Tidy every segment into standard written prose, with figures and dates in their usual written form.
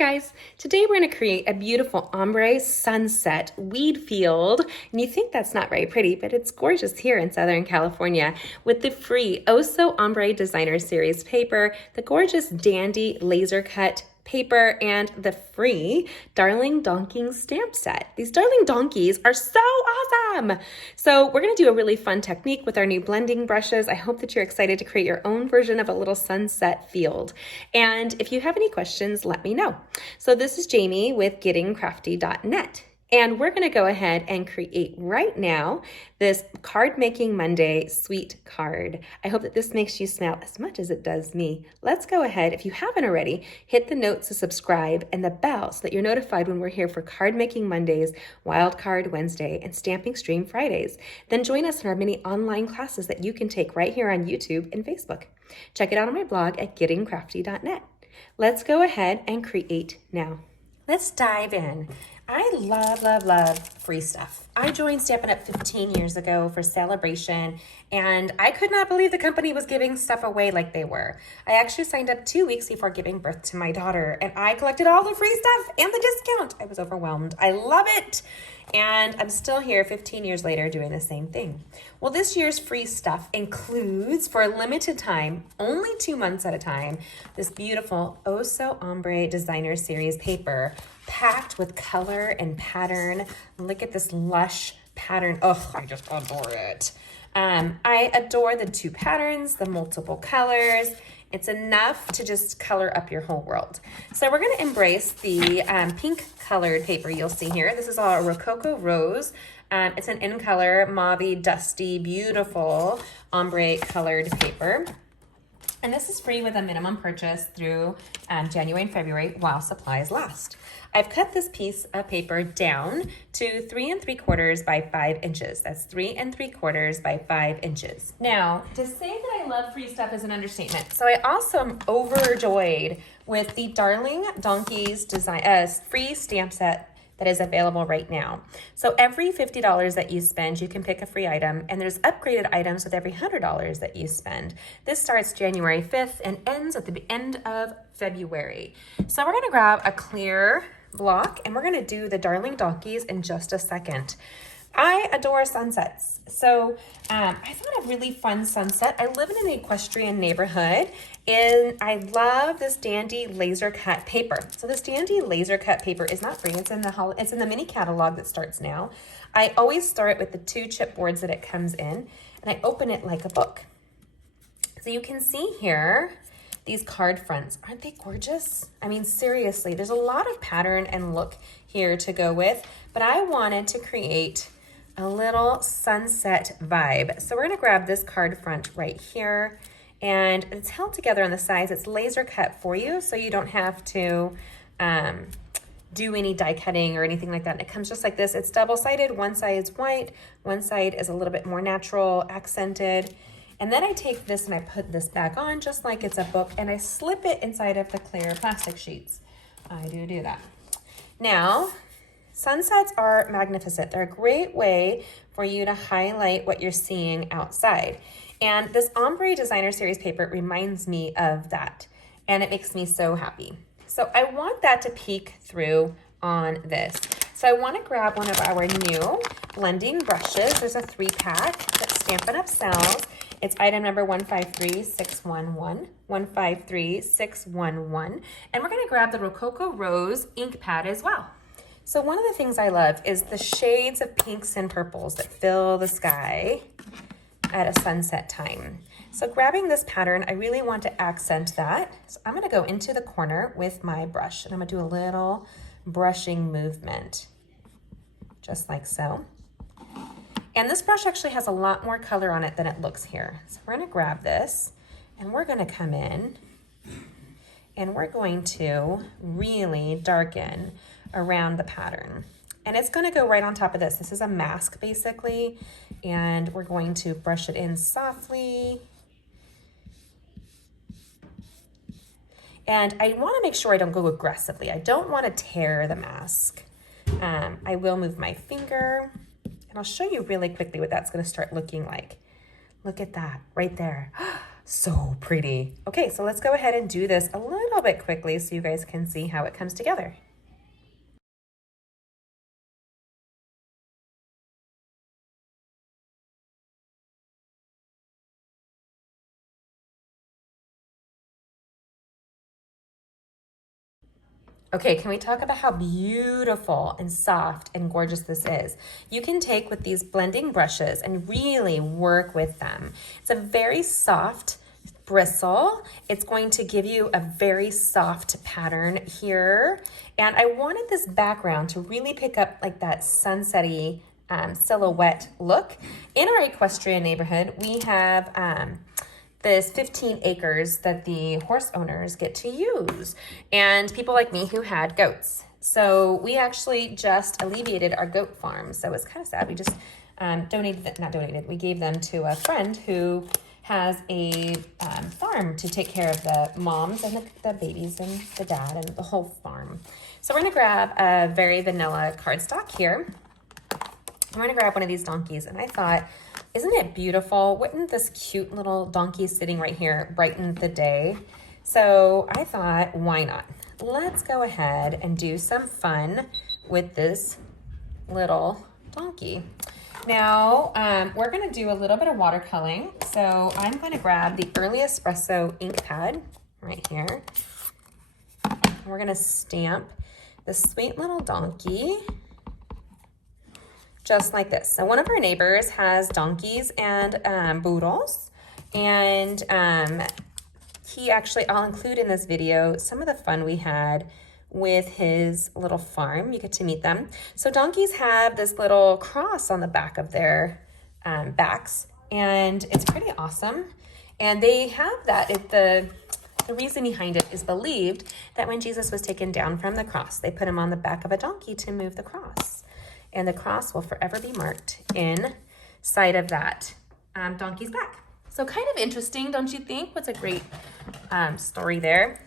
guys, today we're going to create a beautiful ombre sunset weed field. And you think that's not very pretty, but it's gorgeous here in Southern California with the free Oh So Ombre Designer Series paper, the gorgeous dandy laser cut paper, and the free Darling Donking stamp set. These Darling Donkeys are so awesome. So we're going to do a really fun technique with our new blending brushes. I hope that you're excited to create your own version of a little sunset field. And if you have any questions, let me know. So this is Jamie with gettingcrafty.net. And we're going to go ahead and create right now this Card Making Monday sweet card. I hope that this makes you smile as much as it does me. Let's go ahead, if you haven't already, hit the note to subscribe and the bell so that you're notified when we're here for Card Making Mondays, Wild Card Wednesday, and Stamping Stream Fridays. Then join us in our many online classes that you can take right here on YouTube and Facebook. Check it out on my blog at gettingcrafty.net. Let's go ahead and create now. Let's dive in. I love free stuff. I joined Stampin' Up 15 years ago for Celebration, and I could not believe the company was giving stuff away like they were. I actually signed up 2 weeks before giving birth to my daughter, and I collected all the free stuff and the discount. I was overwhelmed. I love it. And I'm still here 15 years later doing the same thing. Well, this year's free stuff includes, for a limited time, only 2 months at a time, this beautiful Oh So Ombre Designer Series paper packed with color and pattern. Look at this lush pattern. Oh, I just adore it. I adore the 2 patterns, the multiple colors. It's enough to just color up your whole world. So we're going to embrace the pink colored paper you'll see here. This is a Rococo Rose. It's an in color, mauve, dusty, beautiful ombre colored paper. And this is free with a minimum purchase through January and February while supplies last. I've cut this piece of paper down to 3 3/4 by 5 inches. That's 3 3/4 by 5 inches. Now, to say that I love free stuff is an understatement. So I also am overjoyed with the Darling Donkeys design free stamp set that is available right now. So every $50 that you spend, you can pick a free item, and there's upgraded items with every $100 that you spend. This starts January 5th and ends at the end of February. So we're gonna grab a clear block and we're gonna do the Darling Donkeys in just a second. I adore sunsets. So I thought a really fun sunset. I live in an equestrian neighborhood and I love this dandy laser cut paper. So this dandy laser cut paper is not free. It's in the mini catalog that starts now. I always start with the 2 chipboards that it comes in and I open it like a book. So you can see here these card fronts. Aren't they gorgeous? I mean, seriously, there's a lot of pattern and look here to go with, but I wanted to create a little sunset vibe. So we're gonna grab this card front right here, and it's held together on the sides. It's laser cut for you, so you don't have to do any die cutting or anything like that. And it comes just like this. It's double-sided. One side is white, one side is a little bit more natural, accented. And then I take this and I put this back on just like it's a book, and I slip it inside of the clear plastic sheets. I do that. Now, sunsets are magnificent. They're a great way for you to highlight what you're seeing outside. And this Ombre Designer Series paper reminds me of that. And it makes me so happy. So I want that to peek through on this. So I want to grab one of our new blending brushes. There's a 3-pack that Stampin' Up sells. It's item number 153611, 153611. And we're going to grab the Rococo Rose ink pad as well. So one of the things I love is the shades of pinks and purples that fill the sky at a sunset time. So grabbing this pattern, I really want to accent that. So I'm going to go into the corner with my brush, and I'm going to do a little brushing movement, just like so. And this brush actually has a lot more color on it than it looks here. So we're going to grab this, and we're going to come in, and we're going to really darken around the pattern. And it's going to go right on top of this. This is a mask basically, and we're going to brush it in softly. And I want to make sure I don't go aggressively. I don't want to tear the mask. I will move my finger, and I'll show you really quickly what that's going to start looking like. Look at that right there. So pretty. Okay, so let's go ahead and do this a little bit quickly so you guys can see how it comes together. Okay, can we talk about how beautiful and soft and gorgeous this is? You can take with these blending brushes and really work with them. It's a very soft bristle. It's going to give you a very soft pattern here. And I wanted this background to really pick up like that sunsetty silhouette look. In our equestrian neighborhood, we have this 15 acres that the horse owners get to use, and people like me who had goats. So we actually just alleviated our goat farm. So it's kind of sad. We just we gave them to a friend who has a farm to take care of the moms and the babies and the dad and the whole farm. So we're gonna grab a very vanilla cardstock here. I'm gonna grab one of these donkeys, and I thought, isn't it beautiful? Wouldn't this cute little donkey sitting right here brighten the day? So I thought, why not? Let's go ahead and do some fun with this little donkey. Now, we're gonna do a little bit of watercoloring. So I'm gonna grab the Early Espresso ink pad right here. And we're gonna stamp this sweet little donkey just like this. So one of our neighbors has donkeys and burros, and he actually, I'll include in this video some of the fun we had with his little farm. You get to meet them. So donkeys have this little cross on the back of their backs, and it's pretty awesome. And they have that, the reason behind it is believed that when Jesus was taken down from the cross, they put him on the back of a donkey to move the cross. And the cross will forever be marked inside of that donkey's back. So kind of interesting, don't you think? What's a great story there.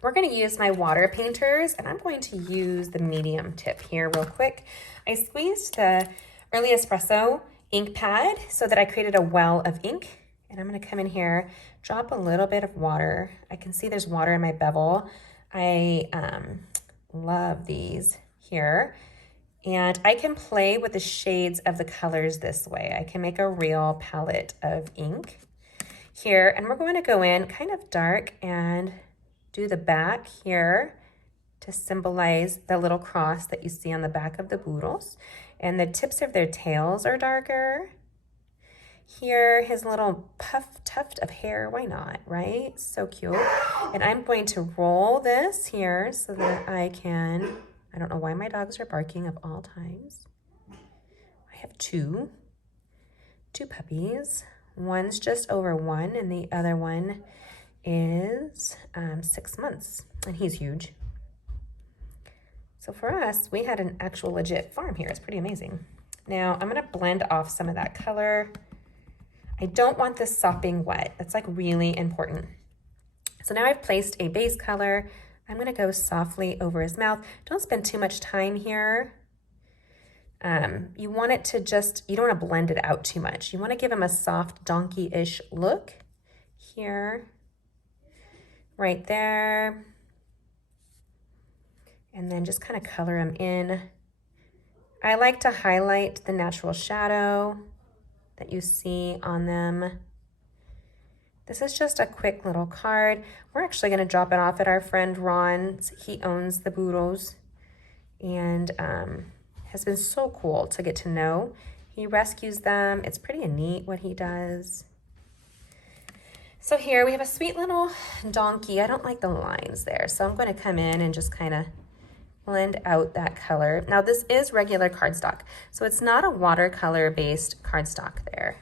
We're gonna use my water painters, and I'm going to use the medium tip here real quick. I squeezed the Early Espresso ink pad so that I created a well of ink. And I'm gonna come in here, drop a little bit of water. I can see there's water in my bevel. I love these here. And I can play with the shades of the colors this way. I can make a real palette of ink here. And we're going to go in kind of dark and do the back here to symbolize the little cross that you see on the back of the burros. And the tips of their tails are darker. Here, his little tuft of hair, why not, right? So cute. And I'm going to roll this here so that I can... I don't know why my dogs are barking of all times. I have two puppies. One's just over 1 and the other one is 6 months, and he's huge. So for us, we had an actual legit farm here. It's pretty amazing. Now I'm gonna blend off some of that color. I don't want this sopping wet. That's like really important. So now I've placed a base color. I'm gonna go softly over his mouth. Don't spend too much time here. You want it to just, you don't wanna blend it out too much. You wanna give him a soft donkey-ish look here, right there. And then just kind of color him in. I like to highlight the natural shadow that you see on them. This is just a quick little card. We're actually gonna drop it off at our friend Ron's. He owns the burros and has been so cool to get to know. He rescues them. It's pretty neat what he does. So here we have a sweet little donkey. I don't like the lines there, so I'm gonna come in and just kind of blend out that color. Now this is regular cardstock, so it's not a watercolor based cardstock there.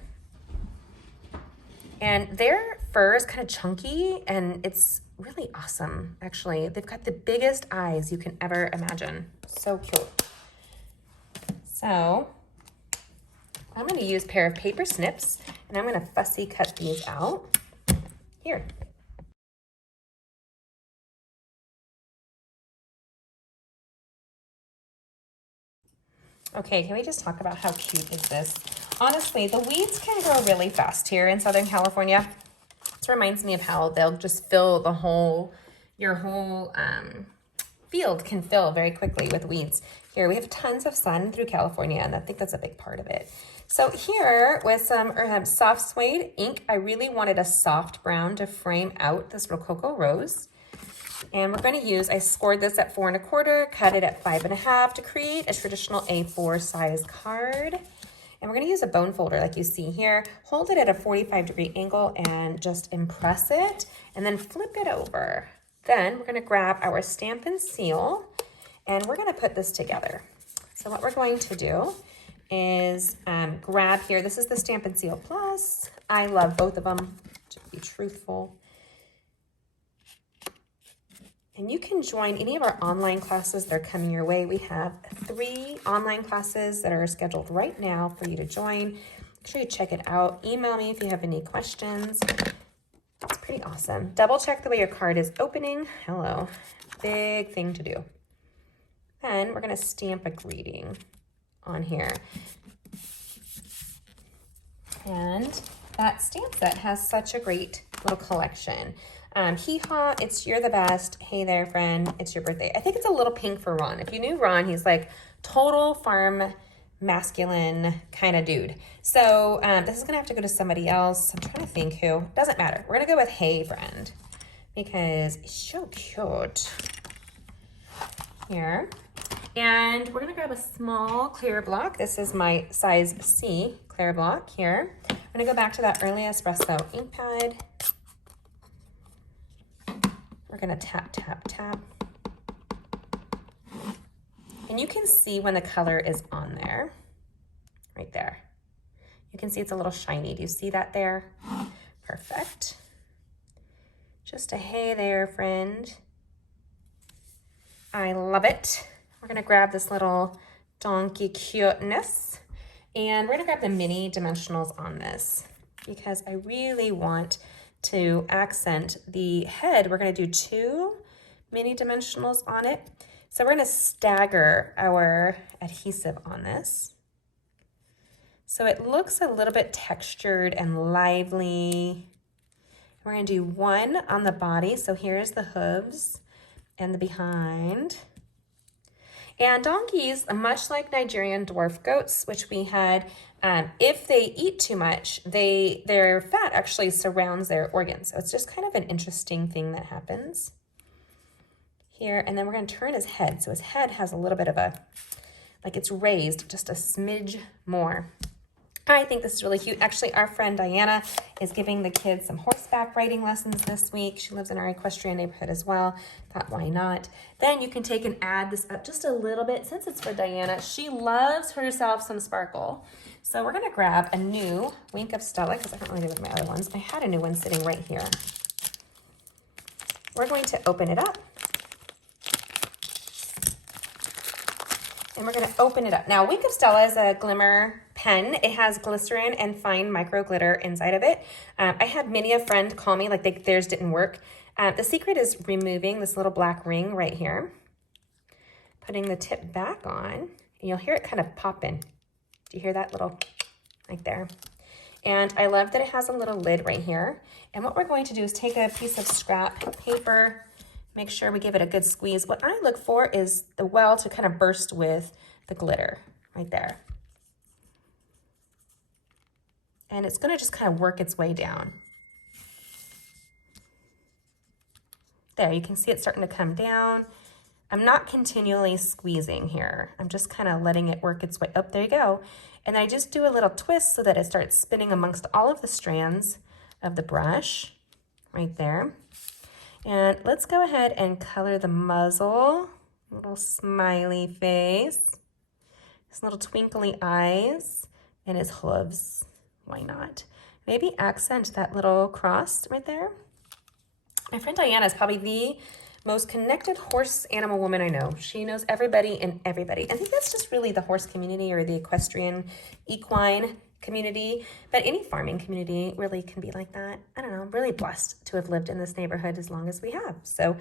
And their fur is kind of chunky and it's really awesome, actually. They've got the biggest eyes you can ever imagine. So cute. So I'm gonna use a pair of paper snips and I'm gonna fussy cut these out. Here. Okay, can we just talk about how cute is this? Honestly, the weeds can grow really fast here in Southern California. This reminds me of how they'll just fill the whole, your whole field can fill very quickly with weeds. Here we have tons of sun through California, and I think that's a big part of it. So here with some soft suede ink, I really wanted a soft brown to frame out this Rococo rose. And we're going to use, I scored this at 4 1/4, cut it at 5 1/2 to create a traditional A4 size card. And we're going to use a bone folder like you see here. Hold it at a 45-degree angle and just impress it, and then flip it over. Then we're going to grab our Stampin' seal, and we're going to put this together. So what we're going to do is grab here. This is the Stampin' Seal Plus. I love both of them, to be truthful. And you can join any of our online classes that are coming your way. We have 3 online classes that are scheduled right now for you to join. Make sure you check it out. Email me if you have any questions. It's pretty awesome. Double check the way your card is opening. Hello. Big thing to do. Then we're going to stamp a greeting on here. And that stamp set has such a great little collection. Hee-haw, it's you're the best. Hey there, friend. It's your birthday. I think it's a little pink for Ron. If you knew Ron, he's like total farm masculine kind of dude. So this is going to have to go to somebody else. I'm trying to think who. Doesn't matter. We're going to go with hey, friend, because it's so cute. Here. And we're going to grab a small clear block. This is my size C clear block here. I'm going to go back to that early espresso ink pad. We're going to tap, tap, tap. And you can see when the color is on there, right there. You can see it's a little shiny. Do you see that there? Perfect. Just a hey there, friend. I love it. We're going to grab this little donkey cuteness, and we're going to grab the mini dimensionals on this because I really want to accent the head. We're going to do 2 mini dimensionals on it. So we're going to stagger our adhesive on this. So it looks a little bit textured and lively. We're going to do 1 on the body. So here's the hooves and the behind. And donkeys, much like Nigerian dwarf goats, which we had, if they eat too much, their fat actually surrounds their organs. So it's just kind of an interesting thing that happens here. And then we're going to turn his head. So his head has a little bit of a, like it's raised just a smidge more. I think this is really cute. Actually, our friend Diana is giving the kids some horseback riding lessons this week. She lives in our equestrian neighborhood as well. Thought, why not? Then you can take and add this up just a little bit. Since it's for Diana, she loves herself some sparkle. So we're going to grab a new Wink of Stella because I don't really do with my other ones. I had a new one sitting right here. We're going to open it up. And we're going to open it up. Now, Wink of Stella is a glimmer pen. It has glycerin and fine micro glitter inside of it. I had many a friend call me like theirs didn't work. The secret is removing this little black ring right here, putting the tip back on, and you'll hear it kind of pop in. Do you hear that little, right there? And I love that it has a little lid right here. And what we're going to do is take a piece of scrap paper, make sure we give it a good squeeze. What I look for is the well to kind of burst with the glitter right there. And it's going to just kind of work its way down. There, you can see it starting to come down. I'm not continually squeezing here. I'm just kind of letting it work its way up. There you go. And I just do a little twist so that it starts spinning amongst all of the strands of the brush right there. And let's go ahead and color the muzzle. Little smiley face. His little twinkly eyes and his hooves. Why not? Maybe accent that little cross right there. My friend Diana is probably the most connected horse animal woman I know. She knows everybody and everybody. I think that's just really the horse community or the equestrian equine community, but any farming community really can be like that. I don't know, I'm really blessed to have lived in this neighborhood as long as we have. So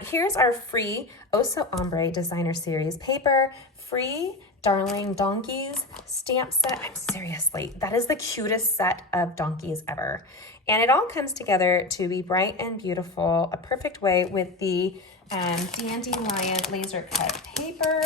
here's our free Oso Ombre Designer Series paper, free Darling Donkeys stamp set. I'm seriously, that is the cutest set of donkeys ever. And it all comes together to be bright and beautiful, a perfect way with the Dandelion laser cut paper.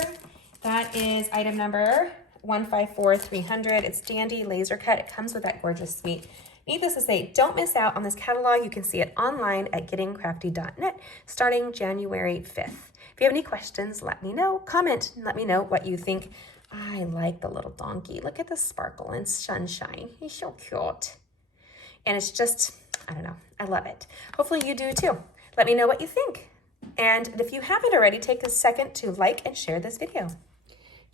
That is item number 154300. It's Dandy Laser Cut. It comes with that gorgeous suite. Needless to say, don't miss out on this catalog. You can see it online at gettingcrafty.net starting January 5th. If you have any questions, let me know. Comment and let me know what you think. I like the little donkey. Look at the sparkle and sunshine. He's so cute. And it's just, I don't know, I love it. Hopefully you do too. Let me know what you think. And if you haven't already, take a second to like and share this video.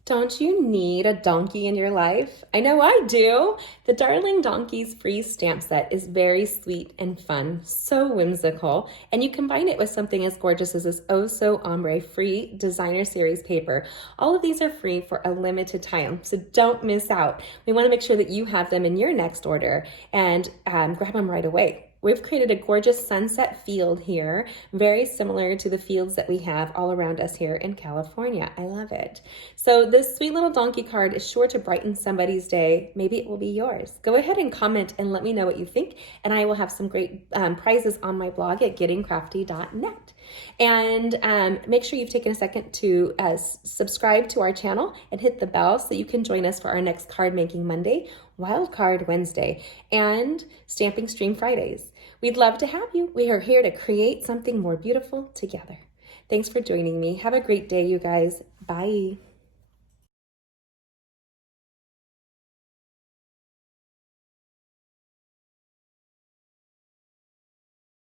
Don't you need a donkey in your life? I know I do. The Darling Donkeys free stamp set is very sweet and fun, so whimsical, and you combine it with something as gorgeous as this Oh So Ombre free designer series paper. All of these are free for a limited time, so don't miss out. We want to make sure that you have them in your next order and grab them right away. We've created a gorgeous sunset field here, very similar to the fields that we have all around us here in California. I love it. So this sweet little donkey card is sure to brighten somebody's day. Maybe it will be yours. Go ahead and comment and let me know what you think, and I will have some great prizes on my blog at gettingcrafty.net. And make sure you've taken a second to subscribe to our channel and hit the bell so you can join us for our next Card Making Monday, Wild Card Wednesday, and Stamping Stream Fridays. We'd love to have you. We are here to create something more beautiful together. Thanks for joining me. Have a great day, you guys. Bye.